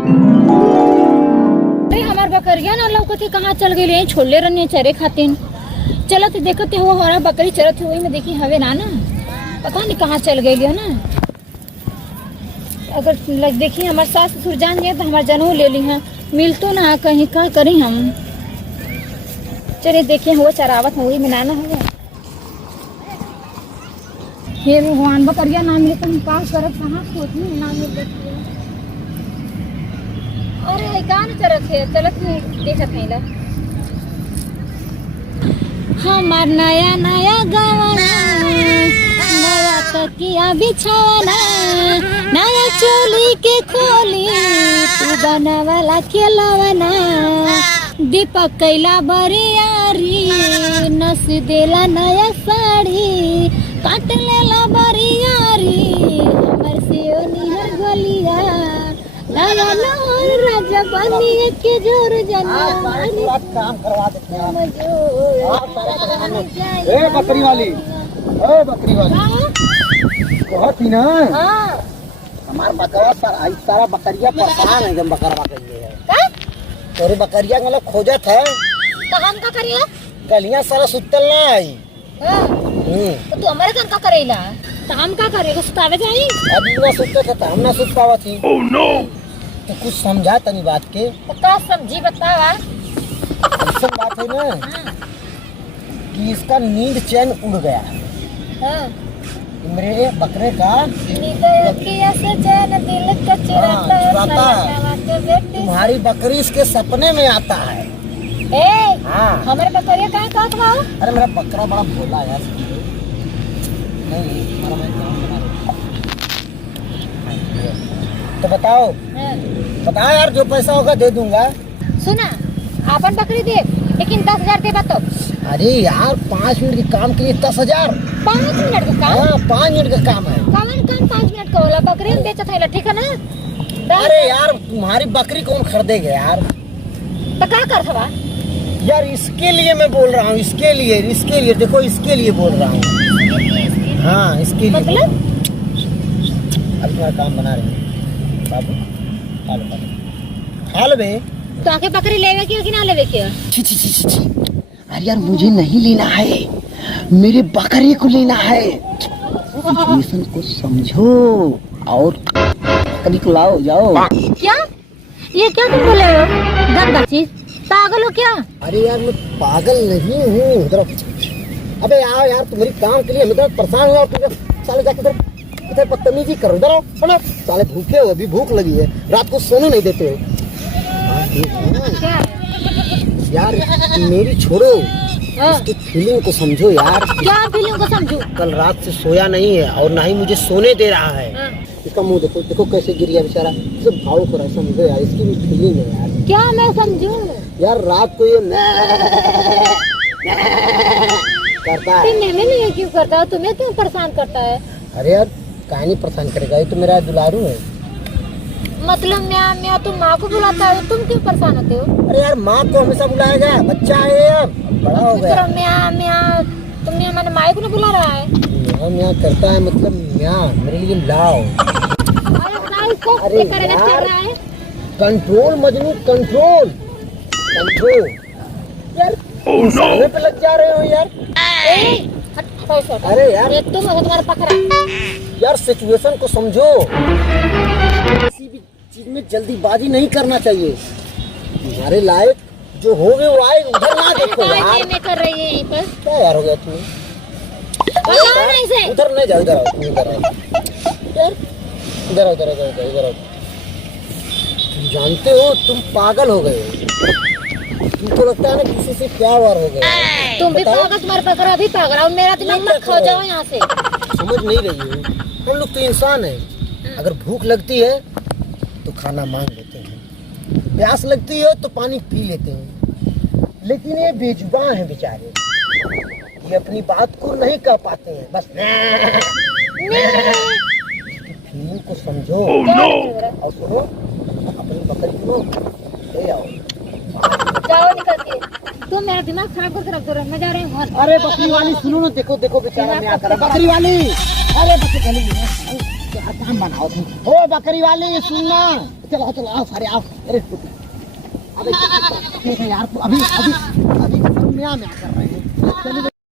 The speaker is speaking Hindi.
अरे हमार बकरिया ना लौकत कहाँ चल गई, छोड़ले रहने चरे खातिर। चलत देखते हो हमारा बकरी चरत हुई में देखी हवे ना पता नहीं कहाँ चल गई ना। अगर देखी हमारे सास ससुर जान गए तो हमारे जनऊ ले ली हैं, मिल तो ना कहीं का करें हम। चले देखे वो चरावत हुई में नाना हुआ। हे भगवान बकरिया ना मिले तो हम का करब, कहाँ खोजनी ना मिले। अरे कहाँ चरत है, चलत नहीं देखत नहीं ला। हमार नया नया गवाना, नया तकिया बिछाना, नया चोली के खोली तू बनावाला खिलवाना। दीपक कैला बरियारी, नस देला नया साड़ी, काट लेला बरियारी हमर से निहर गलिया। नया नहर राजा बनी के जोर जना काम करवा देते हैं। ए बकरी वाली, ओ बकरी वाली बहुत ही ना। हमार बकरा सारा बकरिया परेशान है, जब बकरवा के है तोरे बकरिया मतलब खोजत है। तो हम का करिए, गलियां सारा सुतल ना आई। तो तू हमारे घर का करेला, तो हम का करेगा, सुतावे जाई। अभी ना सुतते थे तो हम ना सुत पावा थी। तो कुछ समझा तनी बात के। तो समझी बतावा। ऐसा बात है ना कि इसका नींद चैन उड़ गया। मेरे बकरे का चुराता है। तुम्हारी बकरी इसके सपने में आता है। हाँ हमारे बकरिया कहाँ काट रहा हो? अरे मेरा बकरा बड़ा भोला यार। नहीं तो बताओ बताओ यार, जो पैसा होगा दे दूंगा। सुना आपन बकरी दे, लेकिन 10,000 दे तो। अरे यार 5 मिनट के काम के लिए 10,000। 5 मिनट का काम? हाँ 5 मिनट का काम है। कौन काम 5 मिनट का होला? बकरी बेचत है, ठीक है ना? अरे यार तुम्हारी बकरी कौन खरीदेगा यार? तो क्या कर हवा? यार इसके लिए मैं बोल रहा हूँ, इसके लिए देखो, इसके लिए बोल रहा हूँ। हाँ इसके लिए मतलब अब तुम्हारा काम बना रहे हैं बाबू। खा लो बे। तो आके बकरी लेवे की कि ना लेवे की? छी छी छी छी छी। अरे यार मुझे नहीं लेना है, मेरे बकरी को लेना है। सिचुएशन को समझो और बकरी को लाओ जाओ। क्या ये क्या तुम बोले हो? गंदा चीज, पागल हो क्या? अरे यार मैं पागल नहीं हूँ। अबे आओ यार, तुम्हारी काम के लिए हम इतना परेशान हुआ, साले जाके इधर बदतमीजी करो। इधर आओ ना, साले भूखे हो, अभी भूख लगी है, रात को सोने नहीं देते हो। यार मेरी छोड़ो, इसकी फीलिंग को समझो यार। क्या फीलिंग को समझो? कल रात से सोया नहीं है और ना ही मुझे सोने दे रहा है। इसका मुंह देखो, देखो कैसे गिर गया बेचारा। सब भावुक हो रहा है, समझो यार, इसकी भी फीलिंग है यार। क्या मैं समझूं? यार रात को ये करता है। नहीं क्यों करता है? तुम्हें क्यों परेशान करता है? अरे यार काहे नहीं परेशान करेगा, ये तो मेरा दुलारू है। मतलब मैं तुम माँ को बुलाता है, तुम क्यों परेशान होते हो? अरे यार माँ को हमेशा बुलाएगा, बच्चा है अब बड़ा हो गया। तुमने मैंने माँ को नहीं बुला रहा है? म्याँ करता है, मतलब म्याँ मेरे लिए लाओ। अरे यार कंट्रोल मजनू, कंट्रोल यार, इंसानों पे लग जा रहे हो यार। अरे यार तुम तुम्हारा पकड़ा यार, सिचुएशन को समझो। किसी भी चीज में जल्दीबाजी नहीं करना चाहिए। तुम्हारे लायक जो होगे वो आए, उधर ना देखो यार। मैं कर रही है यहीं पर। क्या यार हो गया तुम्हें? उधर नहीं जाओ, इधर आओ, तुम इधर आओ यार, इधर आओ, इधर आओ। तुम जानते हो तुम पागल हो गए हो। तुमको लगता है ना किसी से प्यार वार हो गया। तुम भी पागल, तुम्हारा बकरा भी पागल, और मेरा दिमाग मत खो जाओ यहाँ से। समझ नहीं रही हो, हम लोग तो इंसान हैं। अगर भूख लगती है तो खाना मांग लेते हैं, प्यास लगती है तो पानी पी लेते हैं, लेकिन ये बेजुबान है बेचारे, ये अपनी बात को नहीं कह पाते हैं। बस इसकी फीलिंग को समझो। और सुनो, अपनी बकरी को ले आओ। जाओ निकल के, तुम मेरा दिमाग खराब करके रख दो। मैं जा रही हूँ। अरे बकरी वाली सुनो ना, देखो देखो बेचारा क्या कर रहा है। बकरी वाली, अरे बकरी वाली क्या काम बनाओ तुम? ओ बकरी वाली सुनना, चलो चलो आओ सारे आओ। अरे अबे ठीक है यार, अभी अभी अभी म्या म्या कर रहे हैं। चलिए